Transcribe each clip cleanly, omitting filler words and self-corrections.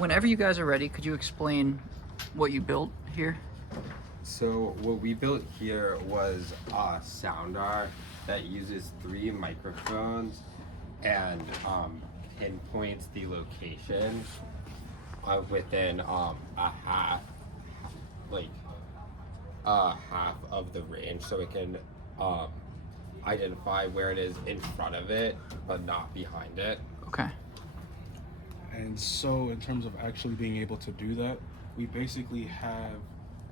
Whenever you guys are ready, could you explain what you built here? So what we built here was a sounder that uses 3 microphones and pinpoints the location within a half of the range, so it can identify where it is in front of it but not behind it. Okay. And so in terms of actually being able to do that, we basically have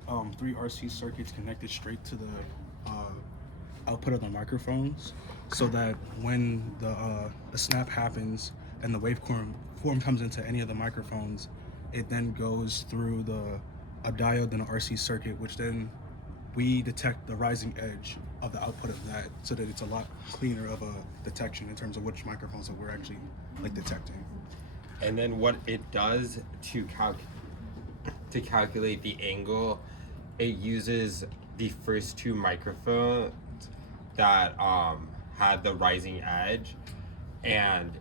3 RC circuits connected straight to the output of the microphones, so that when the snap happens and the waveform comes into any of the microphones, it then goes through a diode and an RC circuit, which then we detect the rising edge of the output of that, so that it's a lot cleaner of a detection in terms of which microphones that we're actually detecting. And then what it does to calculate the angle, it uses the first 2 microphones that had the rising edge, and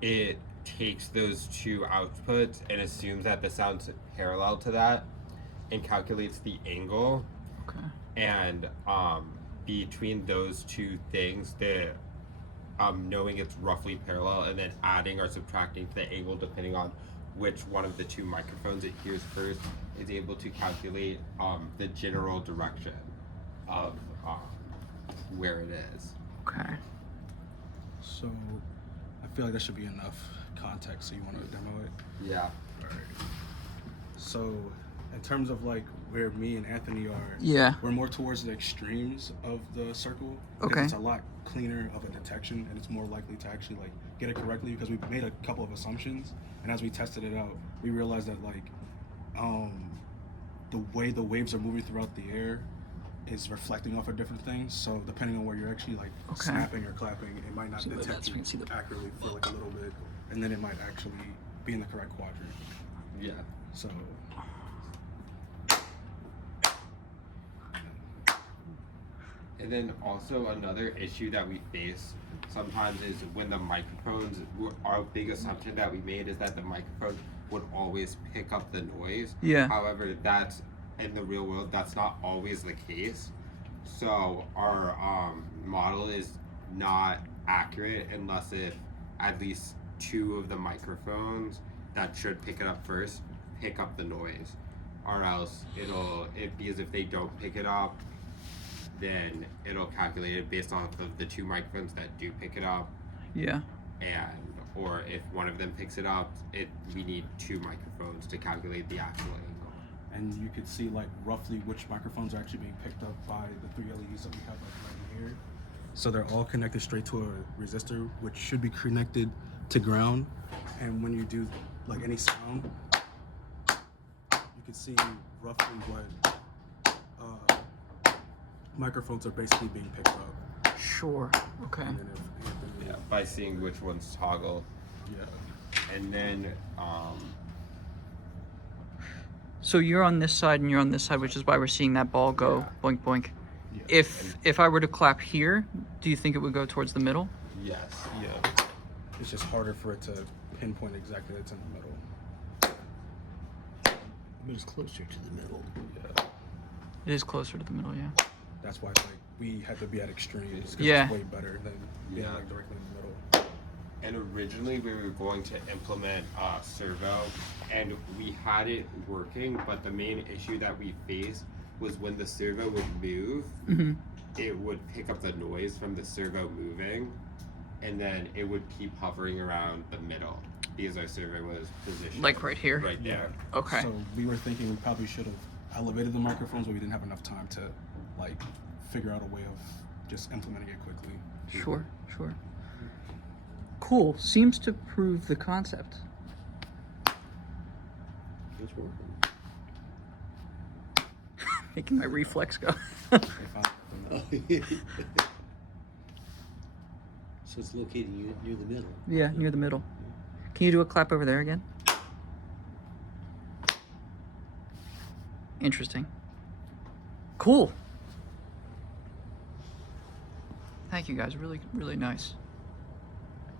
it takes those 2 outputs and assumes that the sound's parallel to that and calculates the angle. Okay. And between those 2 things, knowing it's roughly parallel and then adding or subtracting to the angle depending on which one of the 2 microphones it hears first, is able to calculate the general direction of where it is. Okay. So I feel like that should be enough context. So you want to demo it? Yeah. All right. So in terms of where me and Anthony are, Yeah. we're more towards the extremes of the circle. Okay. It's a lot cleaner of a detection, and it's more likely to actually get it correctly, because we made a couple of assumptions, and as we tested it out, we realized that the way the waves are moving throughout the air is reflecting off of different things. So depending on where you're actually snapping or clapping, it might not detect so we can see the accurately for a little bit, and then it might actually be in the correct quadrant. Yeah. So And then also another issue that we face sometimes is when the microphones, our big assumption that we made is that the microphone would always pick up the noise. Yeah. However, that's in the real world, that's not always the case. So our model is not accurate unless if at least 2 of the microphones that should pick it up first pick up the noise, or else because if they don't pick it up, then it'll calculate it based off of the 2 microphones that do pick it up. Yeah. Or if one of them picks it up, we need 2 microphones to calculate the actual angle. and you could see roughly which microphones are actually being picked up by the 3 LEDs that we have right here. So they're all connected straight to a resistor, which should be connected to ground. And when you do any sound, you can see roughly what microphones are basically being picked up. Sure. Okay. And then if Anthony, Yeah, by seeing which ones toggle. yeah. And then So you're on this side and you're on this side, which is why we're seeing that ball go boink boink. Yeah. If I were to clap here, do you think it would go towards the middle? yes. Yeah. It's just harder for it to pinpoint exactly that's in the middle. But it's closer to the middle. Yeah. It is closer to the middle, yeah. That's why we had to be at extremes, because Yeah. it's way better than being Yeah. directly in the middle. And originally we were going to implement servo, and we had it working, but the main issue that we faced was when the servo would move, it would pick up the noise from the servo moving, and then it would keep hovering around the middle because our servo was positioned Like right here? right there. Okay. So we were thinking we probably should have elevated the microphones, but we didn't have enough time to figure out a way of just implementing it quickly. Sure, sure. Cool. Seems to prove the concept. It's working. Making my reflex go. They found something So it's located near the middle. Yeah, near the middle. Can you do a clap over there again? Interesting. Cool. Thank you guys. Really, really nice.